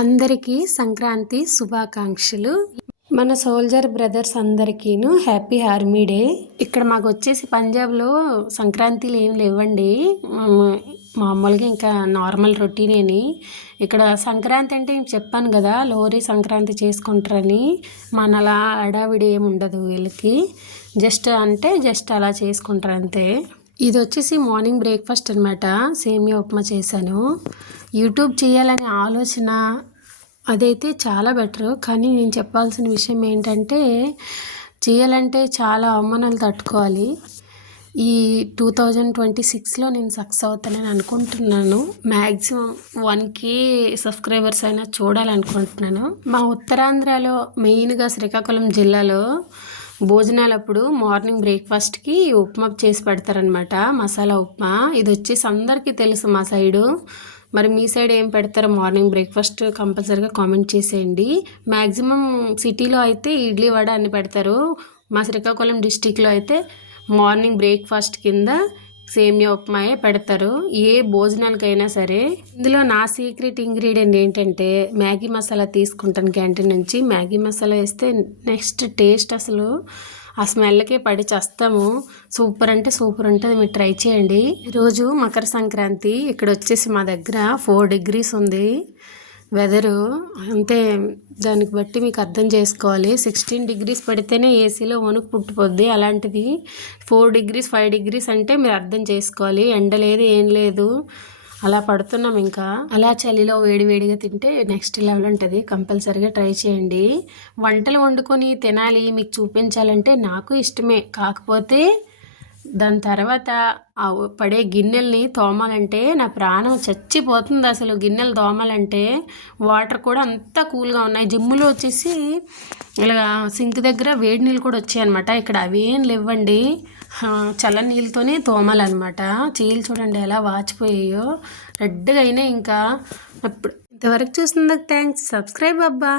అందరికీ సంక్రాంతి శుభాకాంక్షలు. మన సోల్జర్ బ్రదర్స్ అందరికీను హ్యాపీ ఆర్మీ డే. ఇక్కడ మాకు వచ్చేసి పంజాబ్లో సంక్రాంతిలు ఏం లేవండి, మామూలుగా ఇంకా నార్మల్ రొటీనేని. ఇక్కడ సంక్రాంతి అంటే చెప్పాను కదా, లోరీ సంక్రాంతి చేసుకుంటారని. మనలా హడావిడి ఏమి ఉండదు వీళ్ళకి, జస్ట్ అలా చేసుకుంటారు అంతే. ఇది వచ్చేసి మార్నింగ్ బ్రేక్ఫాస్ట్ అనమాట. సేమియా ఉప్మా చేశాను. యూట్యూబ్ చేయాలనే ఆలోచన అదైతే చాలా బెటరు, కానీ నేను చెప్పాల్సిన విషయం ఏంటంటే చేయాలంటే చాలా అవమానాలు తట్టుకోవాలి. ఈ 2026లో నేను సక్సెస్ అవుతానని అనుకుంటున్నాను. మ్యాక్సిమం 1K సబ్స్క్రైబర్స్ అయినా చూడాలనుకుంటున్నాను. మా ఉత్తరాంధ్రలో మెయిన్గా శ్రీకాకుళం జిల్లాలో భోజనాలప్పుడు మార్నింగ్ బ్రేక్ఫాస్ట్కి ఉప్మా చేసి పెడతారనమాట, మసాలా ఉప్మా. ఇది వచ్చేసి అందరికీ తెలుసు మా సైడు. మరి మీ సైడ్ ఏం పెడతారో మార్నింగ్ బ్రేక్ఫాస్ట్ కంపల్సరీగా కామెంట్ చేసేయండి. మ్యాక్సిమం సిటీలో అయితే ఇడ్లీ వడ అన్ని పెడతారు. మా శ్రీకాకుళం డిస్టిక్లో అయితే మార్నింగ్ బ్రేక్ఫాస్ట్ కింద సేమియా ఉప్మాయే పెడతారు, ఏ భోజనాలకైనా సరే. ఇందులో నా సీక్రెట్ ఇంగ్రీడియంట్ ఏంటంటే మ్యాగీ మసాలా తీసుకుంటాను క్యాంటీన్ నుంచి. మ్యాగీ మసాలా వేస్తే నెక్స్ట్ టేస్ట్ అసలు ఆ స్మెల్కే పడి చేస్తాము. సూపర్ అంటే సూపర్ ఉంటుంది, మీరు ట్రై చేయండి. ఈరోజు మకర సంక్రాంతి. ఇక్కడ వచ్చేసి మా దగ్గర 4 degrees ఉంది వెదరు. అంతే, దానికి బట్టి మీకు అర్థం చేసుకోవాలి. 16 degrees పడితేనే ఏసీలో వణుకు పుట్టిపోద్ది, అలాంటిది 4 degrees 5 degrees అంటే మీరు అర్థం చేసుకోవాలి. ఎండ లేదు, ఏం లేదు, అలా పడుతున్నాం. ఇంకా అలా చలిలో వేడివేడిగా తింటే నెక్స్ట్ లెవెల్ ఉంటుంది. కంపల్సరీగా ట్రై చేయండి. వంటలు వండుకొని తినాలి మీకు చూపించాలంటే నాకు ఇష్టమే, కాకపోతే దాని తర్వాత ఆ పడే గిన్నెల్ని తోమాలంటే నా ప్రాణం చచ్చిపోతుంది అసలు. గిన్నెలు తోమాలంటే వాటర్ కూడా అంతా కూల్గా ఉన్నాయి. జిమ్ములో వచ్చేసి ఇలా సింక్ దగ్గర వేడి నీళ్ళు కూడా వచ్చాయన్నమాట. ఇక్కడ అవేం లేవండి, చల్లని నీళ్ళతోనే తోమాలన్నమాట. చీలు చూడండి ఎలా వాచిపోయాయో, రెడ్గా అయినాయి. ఇంకా అప్పుడు ఇంతవరకు చూసినందుకు థ్యాంక్స్. సబ్స్క్రైబ్ అబ్బా.